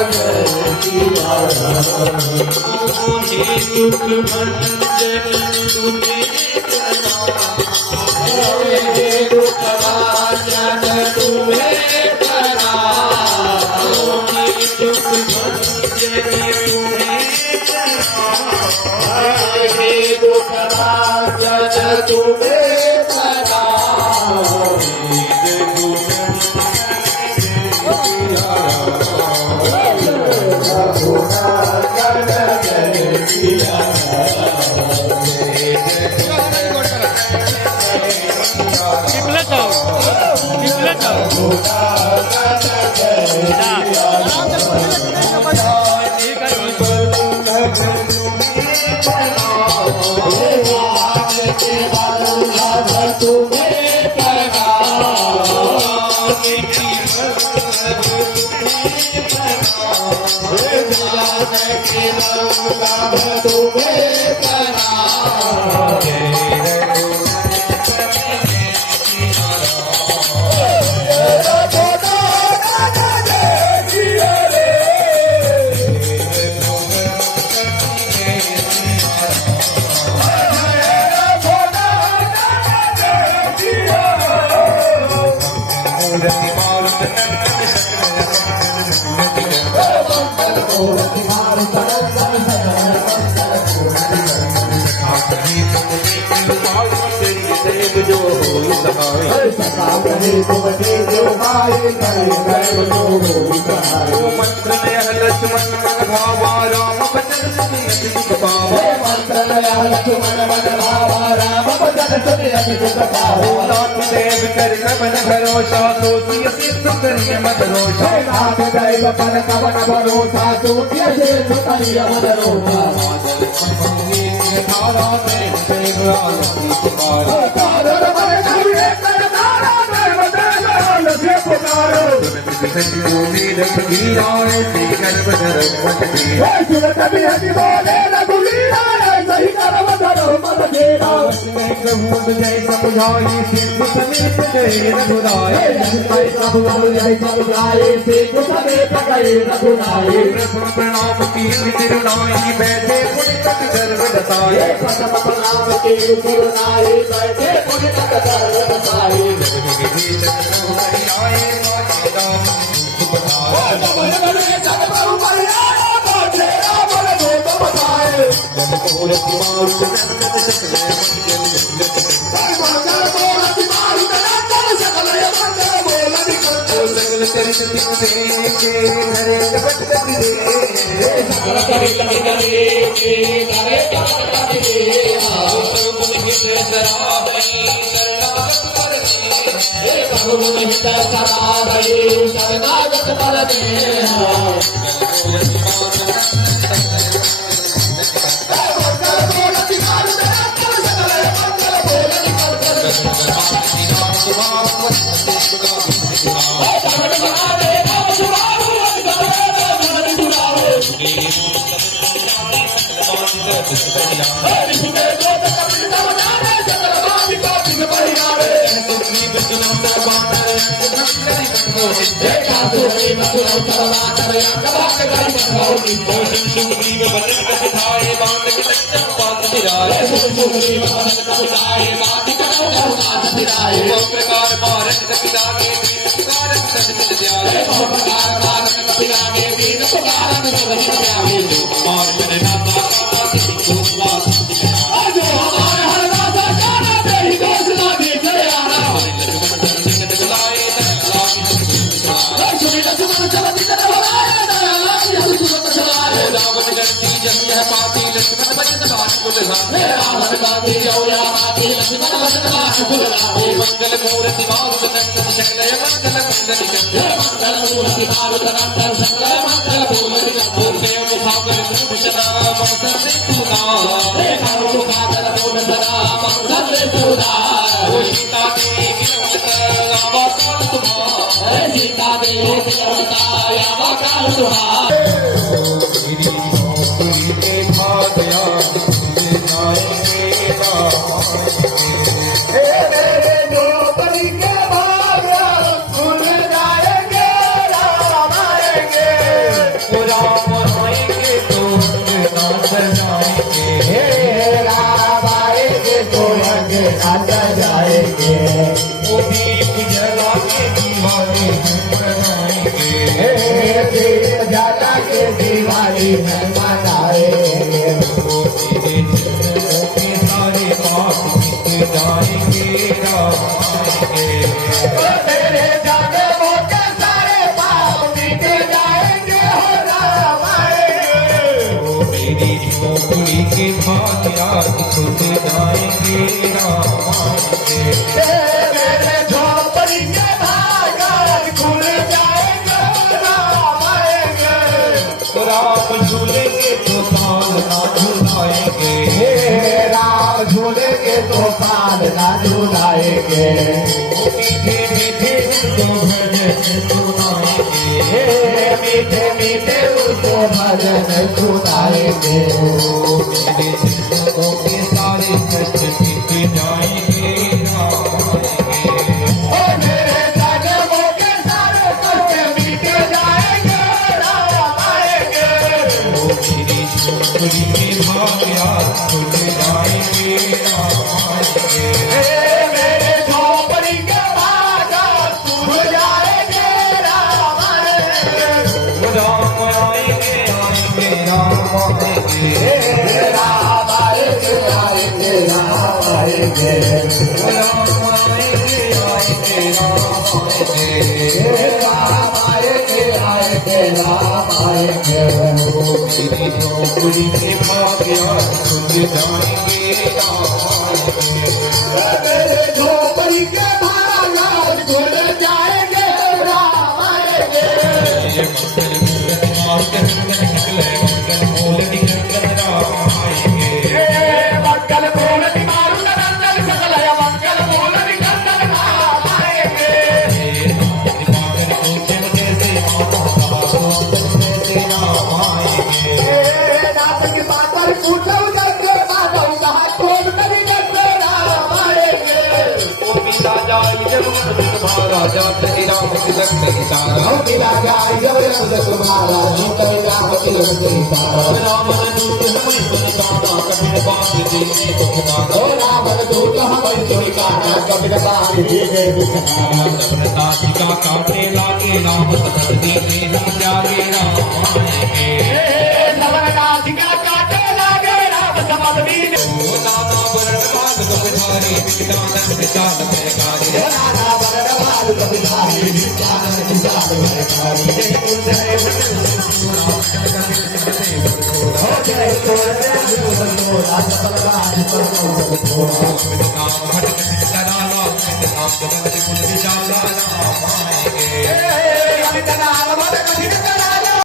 दुख भंजन तुम्हें दुख भाजन तुम्हें दुख भंजन तुम्हें दुख भाजन तुम्हें सजाएंगे हे राम आएंगे तो अंगना सजाएंगे वो दीप जला के दीवाने मनाएंगे हे दीप जला के दिवाली में मनाएंगे वो तेरे चरणों के सारे पाप मिट जाएंगे राम आएंगे ओ तेरे जाने वो के सारे पाप मिट जाएंगे हो राम आएंगे वो मेरी झोपड़ी के भाग आज खुद जाएंगे राम आएंगे मेरे झोपड़ी के भाग खुल जाएंगे राम आएंगे राम झूलेंगे तो ताल ना झुलाएंगे हे राम झूलेंगे तो काल ना झुलाएंगे मीठे मीठे उनको भजन सुनाएंगे हे मीठे मीठे उसको भजन सुनाएंगे मेरे जिंदों के सारे कष्ट मिट जाएंगे राम आएंगे ओ मेरे जन्मों के सारे कष्ट मिट जाएंगे राम आएंगे वो मेरी झोपड़ी में भाग आज खुल जाएंगे राम आएंगे हे मेरे झोपड़ी के भाग खुल जाएंगे राम आएंगे राम आएंगे आएंगे राम आएंगे हे राम आएंगे आएंगे राम आएंगे राम आएंगे आएंगे राम आएंगे हे राम आएंगे आएंगे राम आएंगे तेरी झोपड़ी के भाग आज खुल जाएंगे राम आएंगे मेरे झोपड़ी के भाग खुल जाएंगे राम आएंगे ये मंगल मूरत मार कर निकले मंगल मूल निकल राम आएंगे हे मंगल मूल मारू नंदन सकल मंगल मूल निकंदन राम आएंगे दिमागर को चमके से माता से राम आएंगे हे नाथ की पातर पूछो जैसे माधव कहा तोड़ कभी जैसे राम आएंगे ओ मिला जाई जब मन महाराजा तेरी राम तिलक नहीं सारा हम मिला जाए जब रंग तुम्हारा जीवन राम तिलक सारा राम दूत हमें सुनताना कबीर बात देने को खुदाना ओ रावण दूत हमें सुनिकाना कबीर बाग जीवे दुखनाना नम्रता सिका काटे लागे राम सदर दीने नहीं जागे राम आएंगे हे नवरनाथिका काटे लागे राम समल वीर ओ नाना वरण काल कपिधारी विज्ञानन विचार भयकारी हे नाना वरण बाल कपिधारी विज्ञान विचार भयकारी जय गुरु जय हो जय तोरे गुरु राज बलराज परमो नाम हट कराला नाम जगत गुण विचारा राम आएंगे